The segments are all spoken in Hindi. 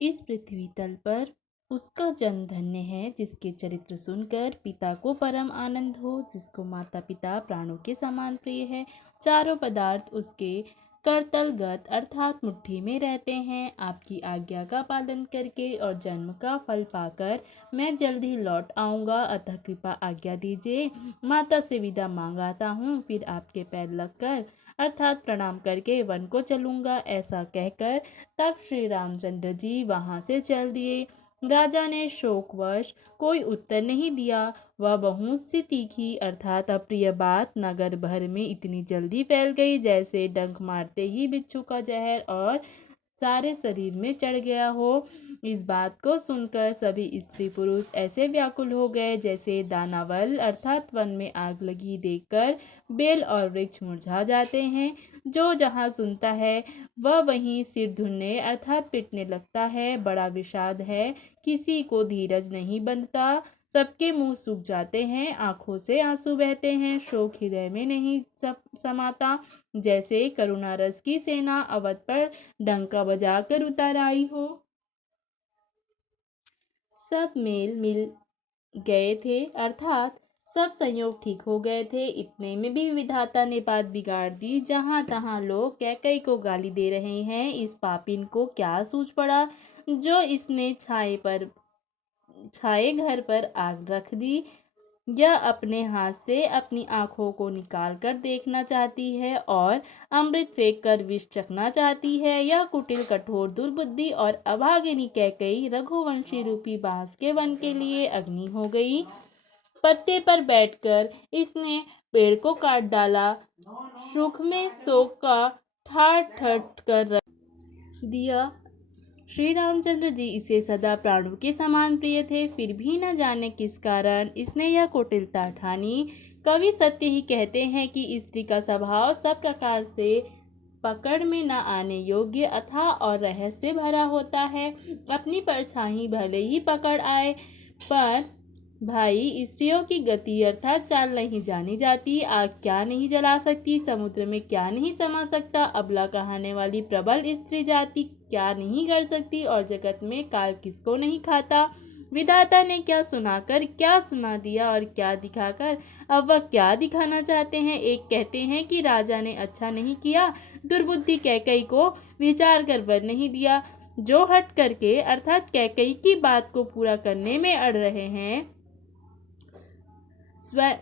इस पृथ्वी तल पर उसका जन्म धन्य है, जिसके चरित्र सुनकर पिता को परम आनंद हो, जिसको माता पिता प्राणों के समान प्रिय है। चारों पदार्थ उसके करतलगत अर्थात मुट्ठी में रहते हैं। आपकी आज्ञा का पालन करके और जन्म का फल पाकर मैं जल्द ही लौट आऊँगा, अतः कृपा आज्ञा दीजिए। माता से विदा मांग आता हूँ, फिर आपके पैर लगकर अर्थात प्रणाम करके वन को चलूँगा। ऐसा कहकर तब श्री रामचंद्र जी वहां से चल दिए। राजा ने शोकवश कोई उत्तर नहीं दिया। वह बहुत सी तीखी अर्थात अप्रिय बात नगर भर में इतनी जल्दी फैल गई, जैसे डंक मारते ही बिच्छू का जहर और सारे शरीर में चढ़ गया हो। इस बात को सुनकर सभी स्त्री पुरुष ऐसे व्याकुल हो गए, जैसे दानावल अर्थात वन में आग लगी देखकर बेल और वृक्ष मुरझा जाते हैं। जो जहाँ सुनता है वह वहीं सिर धुनने अर्थात पिटने लगता है। बड़ा विषाद है, किसी को धीरज नहीं बंधता, सबके मुंह सूख जाते हैं, आंखों से आंसू बहते हैं, शोक हृदय में नहीं समाता, जैसे करुणा रस की सेना अवध पर डंका बजाकर उतर आई हो। सब मेल मिल गए थे अर्थात सब संयोग ठीक हो गए थे। इतने में भी विधाता ने बात बिगाड़ दी। जहाँ तहाँ लोग कैकई को गाली दे रहे हैं। इस पापिन को क्या सूझ पड़ा जो इसने छाए घर पर आग रख दी। यह अपने हाथ से अपनी आंखों को निकाल कर देखना चाहती है और अमृत फेंक कर विष चखना चाहती है। यह कुटिल कठोर दुर्बुद्धि और अभागिनी कैकई रघुवंशी रूपी बांस के वन के लिए अग्नि हो गई। पत्ते पर बैठकर इसने पेड़ को काट डाला, सुख में शोक का ठाठ ठाठ कर रख दिया। श्री रामचंद्र जी इसे सदा प्राणों के समान प्रिय थे, फिर भी न जाने किस कारण इसने यह कुटिलता ठानी। कवि सत्य ही कहते हैं कि स्त्री का स्वभाव सब प्रकार से पकड़ में न आने योग्य अथाह और रहस्य भरा होता है। अपनी परछाई भले ही पकड़ आए, पर भाई स्त्रियों की गति अर्थात चाल नहीं जानी जाती। आग क्या नहीं जला सकती, समुद्र में क्या नहीं समा सकता, अबला कहाने वाली प्रबल स्त्री जाति क्या नहीं कर सकती, और जगत में काल किसको नहीं खाता। विधाता ने क्या सुनाकर क्या सुना दिया और क्या दिखाकर अब वह क्या दिखाना चाहते हैं। एक कहते हैं कि राजा ने अच्छा नहीं किया, दुर्बुद्धि कैकई को विचार कर वर नहीं दिया। जो हट करके अर्थात कैकई की बात को पूरा करने में अड़ रहे हैं,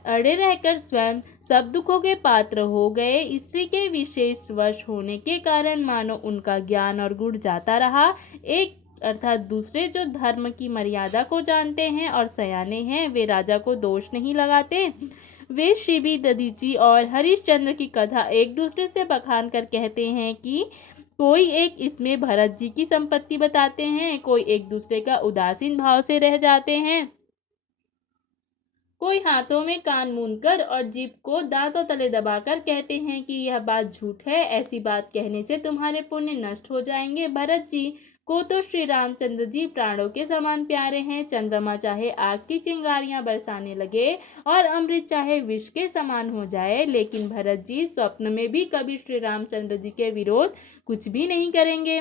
अड़े रहकर स्वयं सब दुखों के पात्र हो गए। स्त्री के विशेष वश होने के कारण मानो उनका ज्ञान और गुण जाता रहा। एक अर्थात दूसरे जो धर्म की मर्यादा को जानते हैं और सयाने हैं, वे राजा को दोष नहीं लगाते। वे शिबी दधीची और हरिश्चंद्र की कथा एक दूसरे से बखान कर कहते हैं कि कोई एक इसमें भरत जी की संपत्ति बताते हैं, कोई एक दूसरे का उदासीन भाव से रह जाते हैं, कोई हाथों में कान मूंदकर और जीभ को दांतों तले दबाकर कहते हैं कि यह बात झूठ है, ऐसी बात कहने से तुम्हारे पुण्य नष्ट हो जाएंगे। भरत जी को तो श्री रामचंद्र जी प्राणों के समान प्यारे हैं। चंद्रमा चाहे आग की चिंगारियां बरसाने लगे और अमृत चाहे विष के समान हो जाए, लेकिन भरत जी स्वप्न में भी कभी श्री रामचंद्र जी के विरोध कुछ भी नहीं करेंगे।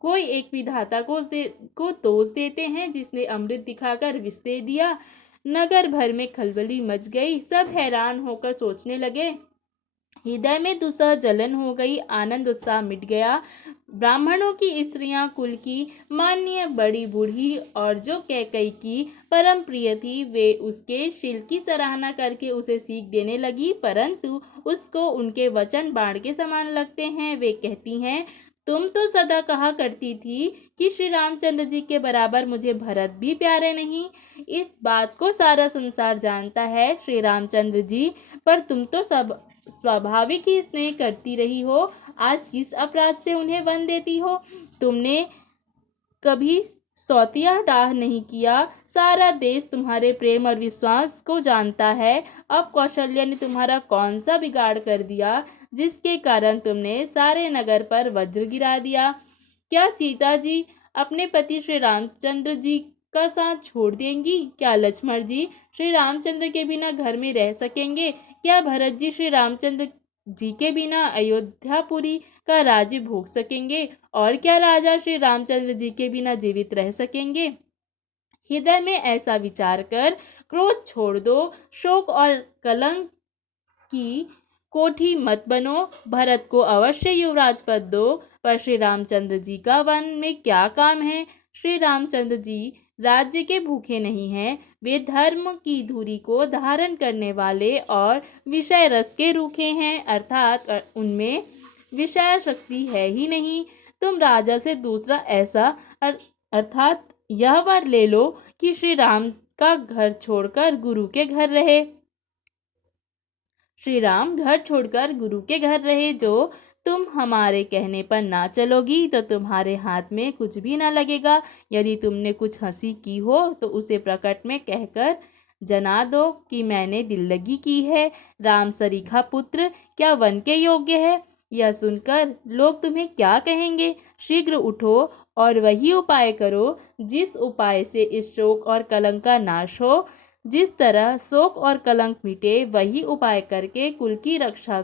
कोई एक विधाता को दोष देते हैं जिसने अमृत दिखाकर विष दे दिया। नगर भर में खलबली मच गई। सब हैरान होकर सोचने लगे, हृदय में दुसह जलन हो गई, आनंद उत्साह मिट गया। ब्राह्मणों की स्त्रियां कुल की माननीय बड़ी बूढ़ी और जो कैकई की परम प्रिय थी, वे उसके शील की सराहना करके उसे सीख देने लगी, परंतु उसको उनके वचन बाण के समान लगते हैं। वे कहती हैं, तुम तो सदा कहा करती थी कि श्री रामचंद्र जी के बराबर मुझे भरत भी प्यारे नहीं। इस बात को सारा संसार जानता है श्री रामचंद्र जी, पर तुम तो सब स्वाभाविक ही स्नेह करती रही हो, आज किस अपराध से उन्हें वन देती हो। तुमने कभी सौतिया डाह नहीं किया, सारा देश तुम्हारे प्रेम और विश्वास को जानता है। अब कौशल्या ने तुम्हारा कौन सा बिगाड़ कर दिया जिसके कारण तुमने सारे नगर पर वज्र गिरा दिया। क्या सीता जी अपने पति श्री रामचंद्र जी का साथ छोड़ देंगी? क्या लक्ष्मण जी श्री रामचंद्र के बिना घर में रह सकेंगे? क्या भरत जी श्री रामचंद्र जी के बिना अयोध्यापुरी का राज्य भोग सकेंगे, और क्या राजा श्री रामचंद्र जी के बिना जीवित रह सकेंगे? हृदय में ऐसा विचार कर क्रोध छोड़ दो, शोक और कलंक की कोठी मत बनो। भरत को अवश्य युवराज पद दो, पर श्री रामचंद्र जी का वन में क्या काम है? श्री रामचंद्र जी राज्य के भूखे नहीं हैं, वे धर्म की धुरी को धारण करने वाले और विषय रस के रूखे हैं, अर्थात उनमें विषय शक्ति है ही नहीं। तुम राजा से दूसरा ऐसा अर्थात यह वर ले लो कि श्री राम का घर छोड़कर गुरु के घर रहे। श्री राम घर छोड़कर गुरु के घर रहे। जो तुम हमारे कहने पर ना चलोगी तो तुम्हारे हाथ में कुछ भी ना लगेगा। यदि तुमने कुछ हंसी की हो तो उसे प्रकट में कहकर जना दो कि मैंने दिल लगी की है। राम सरीखा पुत्र क्या वन के योग्य है? यह सुनकर लोग तुम्हें क्या कहेंगे? शीघ्र उठो और वही उपाय करो जिस उपाय से इस शोक और कलंक का नाश हो। जिस तरह शोक और कलंक मिटे, वही उपाय करके कुल की रक्षा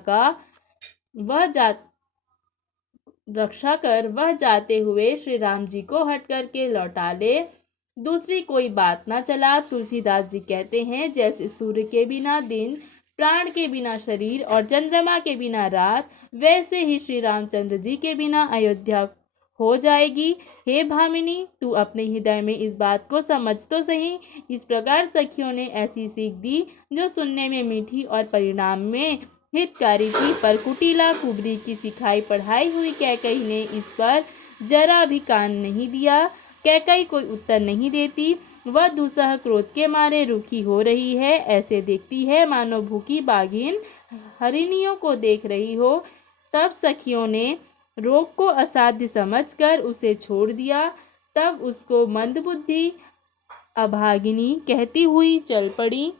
कर वह जाते हुए श्री राम जी को हट करके लौटा ले। दूसरी कोई बात ना चला। तुलसीदास जी कहते हैं, जैसे सूर्य के बिना दिन, प्राण के बिना शरीर और चंद्रमा के बिना रात, वैसे ही श्री रामचंद्र जी के बिना अयोध्या हो जाएगी। हे भामिनी, तू अपने हृदय में इस बात को समझ तो सही। इस प्रकार सखियों ने ऐसी सीख दी जो सुनने में मीठी और परिणाम में हितकारी थी, पर कुटिला कुबरी की सिखाई पढ़ाई हुई कैकई ने इस पर जरा भी कान नहीं दिया। कैकई कोई उत्तर नहीं देती, वह दूसरा क्रोध के मारे रुखी हो रही है। ऐसे देखती है मानो भूखी बाघिन हरिणियों को देख रही हो। तब सखियों ने रोग को असाध्य समझकर उसे छोड़ दिया। तब उसको मंदबुद्धि अभागिनी कहती हुई चल पड़ी।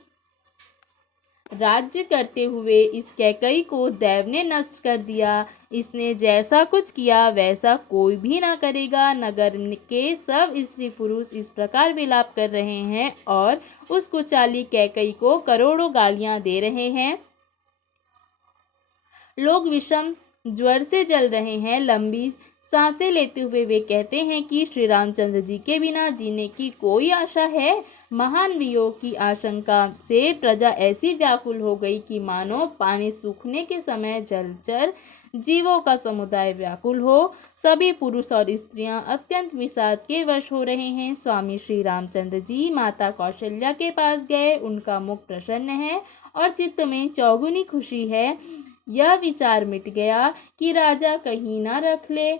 राज्य करते हुए इस कैकई को दैव ने नष्ट कर दिया। इसने जैसा कुछ किया वैसा कोई भी ना करेगा। नगर के सब स्त्री पुरुष इस प्रकार विलाप कर रहे हैं और उस कुचाली कैकई को करोड़ों गालियां दे रहे हैं। लोग विषम ज्वर से जल रहे हैं। लंबी सांसें लेते हुए वे कहते हैं कि श्री रामचंद्र जी के बिना जीने की कोई आशा है? महान वियोग की आशंका से प्रजा ऐसी व्याकुल हो गई कि मानो पानी सूखने के समय जलचर जीवों का समुदाय व्याकुल हो। सभी पुरुष और स्त्रियां अत्यंत विषाद के वश हो रहे हैं। स्वामी श्री रामचंद्र जी माता कौशल्या के पास गए। उनका मुख प्रसन्न है और चित्त में चौगुनी खुशी है। यह विचार मिट गया कि राजा कहीं ना रख ले।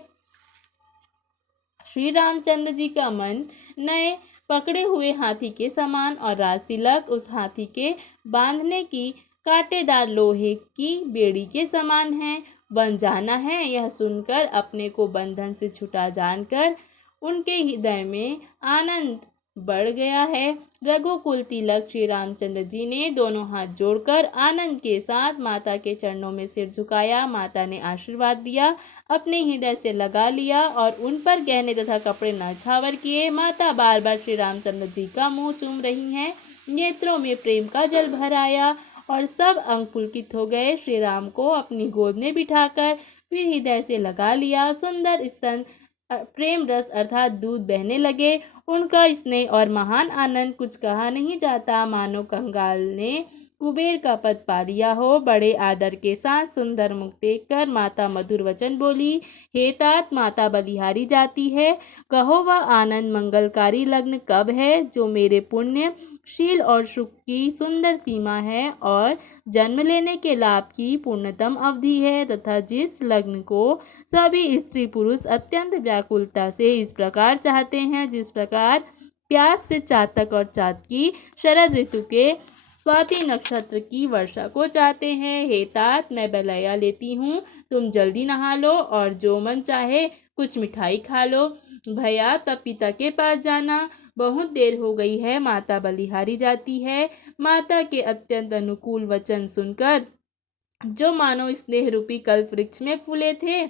श्री रामचंद्र जी का मन नए पकड़े हुए हाथी के समान और राजतिलक उस हाथी के बांधने की कांटेदार लोहे की बेड़ी के समान है। बन जाना है, यह सुनकर अपने को बंधन से छुटा जानकर उनके हृदय में आनंद बढ़ गया है। रघुकुल तिलक श्री रामचंद्र जी ने दोनों हाथ जोड़कर आनंद के साथ माता के चरणों में सिर झुकाया। माता ने आशीर्वाद दिया, अपने हृदय से लगा लिया और उन पर गहने तथा कपड़े न्यौछावर किए। माता बार बार श्री रामचंद्र जी का मुंह चूम रही हैं। नेत्रों में प्रेम का जल भर आया और सब अंग पुलकित हो गए। श्री राम को अपनी गोद में बिठाकर फिर हृदय से लगा लिया। सुंदर स्तन प्रेम रस अर्थात दूध बहने लगे। उनका स्नेह और महान आनंद कुछ कहा नहीं जाता। मानो कंगाल ने कुबेर का पद पा लिया हो। बड़े आदर के साथ सुंदर मुख देखकर माता मधुर वचन बोली, हे तात, माता बलिहारी जाती है, कहो वह आनंद मंगलकारी लग्न कब है जो मेरे पुण्य शील और सुख की सुंदर सीमा है और जन्म लेने के लाभ की पूर्णतम अवधि है, तथा जिस लग्न को सभी स्त्री पुरुष अत्यंत व्याकुलता से इस प्रकार चाहते हैं जिस प्रकार प्यास से चातक और चातकी शरद ऋतु के स्वाति नक्षत्र की वर्षा को चाहते हैं। हे तात, मैं बलैया लेती हूँ, तुम जल्दी नहा लो और जो मन चाहे कुछ मिठाई खा लो। भैया, तब पिता के पास जाना, बहुत देर हो गई है। माता बलिहारी जाती है। माता के अत्यंत अनुकूल वचन सुनकर जो मानो स्नेह रूपी कल्प वृक्ष में फूले थे,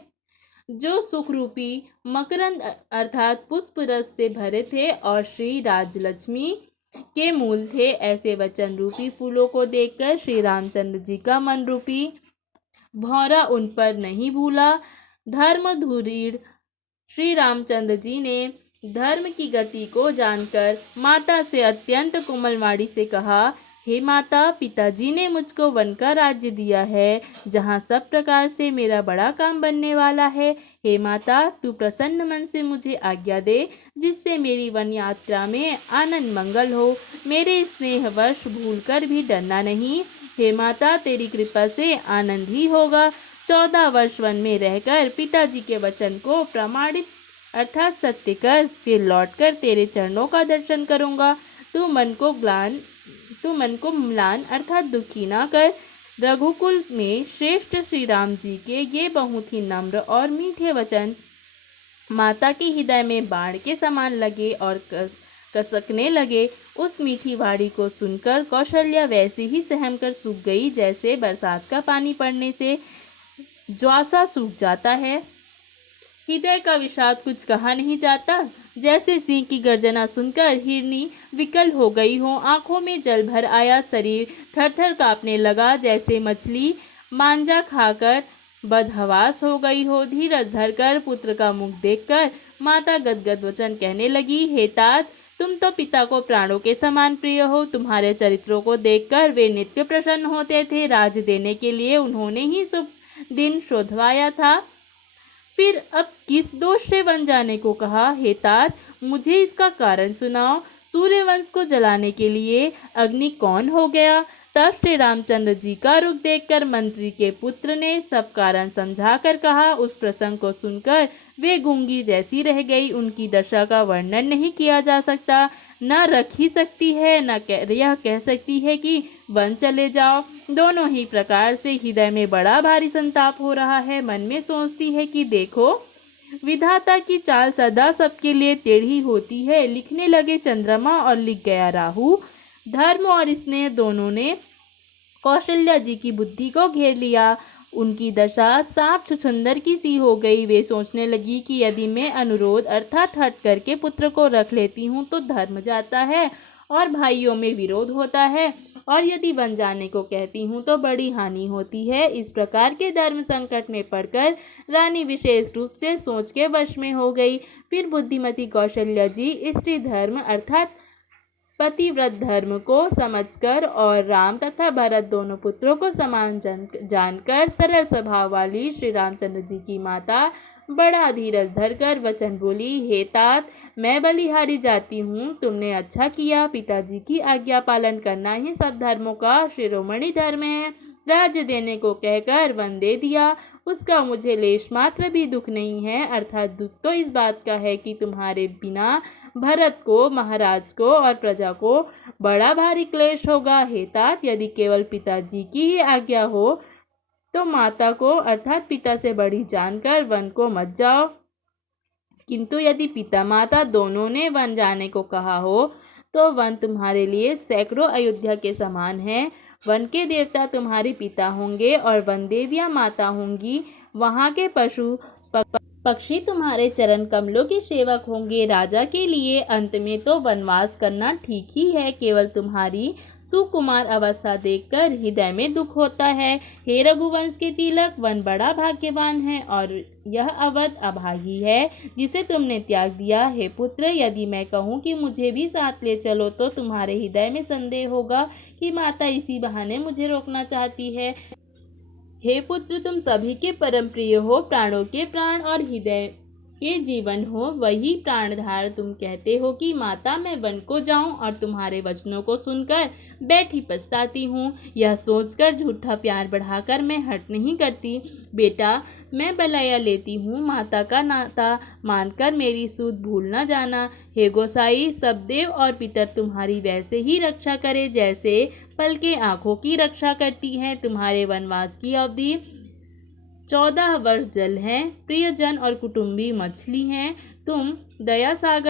जो सुख रूपी मकरंद अर्थात पुष्प रस से भरे थे और श्री राजलक्ष्मी के मूल थे, ऐसे वचन रूपी फूलों को देखकर श्री रामचंद्र जी का मन रूपी भौरा उन पर नहीं भूला। धर्मधुरीण श्री रामचंद्र जी ने धर्म की गति को जानकर माता से अत्यंत कोमलवाणी से कहा, हे माता, पिताजी ने मुझको वन का राज्य दिया है, जहाँ सब प्रकार से मेरा बड़ा काम बनने वाला है। हे माता, तू प्रसन्न मन से मुझे आज्ञा दे, जिससे मेरी वन यात्रा में आनंद मंगल हो। मेरे स्नेहवश भूलकर भी डरना नहीं। हे माता, तेरी कृपा से आनंद ही होगा। 14 वर्ष वन में रहकर पिताजी के वचन को प्रमाणित अर्थात सत्य कर फिर लौटकर तेरे चरणों का दर्शन करूँगा। तू मन को म्लान अर्थात दुखी ना कर। रघुकुल में श्रेष्ठ श्री राम जी के ये बहुत ही नम्र और मीठे वचन माता के हृदय में बाण के समान लगे और कसकने लगे। उस मीठी वाणी को सुनकर कौशल्या वैसे ही सहम कर सूख गई, जैसे बरसात का पानी पड़ने से ज्वासा सूख जाता है। हृदय का विषाद कुछ कहा नहीं जाता। जैसे सिंह की गर्जना सुनकर हिरनी विकल हो गई हो, आंखों में जल भर आया, शरीर थर-थर कांपने लगा, जैसे मछली मांजा खाकर बदहवास हो गई हो। धीरज धरकर पुत्र का मुख देखकर माता गदगद वचन कहने लगी, हे तात, तुम तो पिता को प्राणों के समान प्रिय हो। तुम्हारे चरित्रों को देखकर वे नित्य प्रसन्न होते थे। राज्य देने के लिए उन्होंने ही शुभ दिन शोधवाया था, फिर अब किस दोष से वन जाने को कहा? हे तात, मुझे इसका कारण सुनाओ। सूर्यवंश को जलाने के लिए अग्नि कौन हो गया? तब श्री रामचंद्र जी का रुख देखकर मंत्री के पुत्र ने सब कारण समझाकर कहा। उस प्रसंग को सुनकर वे गूंगी जैसी रह गई। उनकी दशा का वर्णन नहीं किया जा सकता। न रख ही सकती है, न यह कह सकती है कि वन चले जाओ। दोनों ही प्रकार से हृदय में बड़ा भारी संताप हो रहा है। मन में सोचती है कि देखो, विधाता की चाल सदा सबके लिए टेढ़ी होती है। लिखने लगे चंद्रमा और लिख गया राहु। धर्म और स्नेह दोनों ने कौशल्या जी की बुद्धि को घेर लिया। उनकी दशा सांप छुछुंदर की सी हो गई। वे सोचने लगी कि यदि मैं अनुरोध अर्थात हट करके पुत्र को रख लेती हूँ तो धर्म जाता है और भाइयों में विरोध होता है, और यदि वन जाने को कहती हूँ तो बड़ी हानि होती है। इस प्रकार के धर्म संकट में पड़कर रानी विशेष रूप से सोच के वश में हो गई। फिर बुद्धिमती कौशल्या जी स्त्री धर्म अर्थात पतिव्रत धर्म को समझकर और राम तथा भरत दोनों पुत्रों को समान जानकर सरल स्वभाव वाली श्री रामचंद्र जी की माता बड़ा धीरज धरकर वचन बोली, हे तात, मैं बलिहारी जाती हूँ। तुमने अच्छा किया। पिताजी की आज्ञा पालन करना ही सब धर्मों का शिरोमणि धर्म है। राज्य देने को कहकर वन दे दिया, उसका मुझे लेश मात्र भी दुख नहीं है। अर्थात दुख तो इस बात का है कि तुम्हारे बिना भरत को, महाराज को और प्रजा को बड़ा भारी क्लेश होगा। हे तात, यदि केवल पिताजी की ही आज्ञा हो तो माता को अर्थात पिता से बड़ी जानकर वन को मत जाओ, किंतु यदि पिता माता दोनों ने वन जाने को कहा हो तो वन तुम्हारे लिए सैकड़ों अयोध्या के समान है। वन के देवता तुम्हारे पिता होंगे और वन देवियाँ माता होंगी। वहाँ के पशु पक्षी तुम्हारे चरण कमलों के सेवक होंगे। राजा के लिए अंत में तो वनवास करना ठीक ही है। केवल तुम्हारी सुकुमार अवस्था देखकर हृदय में दुख होता है। हे रघुवंश के तिलक, वन बड़ा भाग्यवान है और यह अवध अभागी है जिसे तुमने त्याग दिया। हे पुत्र, यदि मैं कहूँ कि मुझे भी साथ ले चलो तो तुम्हारे हृदय में संदेह होगा कि माता इसी बहाने मुझे रोकना चाहती है। हे पुत्र, तुम सभी के परम प्रिय हो, प्राणों के प्राण और हृदय के जीवन हो। वही प्राणधार तुम कहते हो कि माता मैं वन को जाऊं, और तुम्हारे वचनों को सुनकर बैठी पछताती हूँ। यह सोचकर झूठा प्यार बढ़ाकर मैं हट नहीं करती। बेटा, मैं बलया लेती हूँ। माता का नाता मानकर मेरी सूद भूल न जाना। हे गोसाई, सब देव और पितर तुम्हारी वैसे ही रक्षा करे जैसे पलकें आँखों की रक्षा करती हैं। तुम्हारे वनवास की अवधि 14 वर्ष जल हैं। प्रियजन और कुटुंबी मछली हैं। तुम दया सागर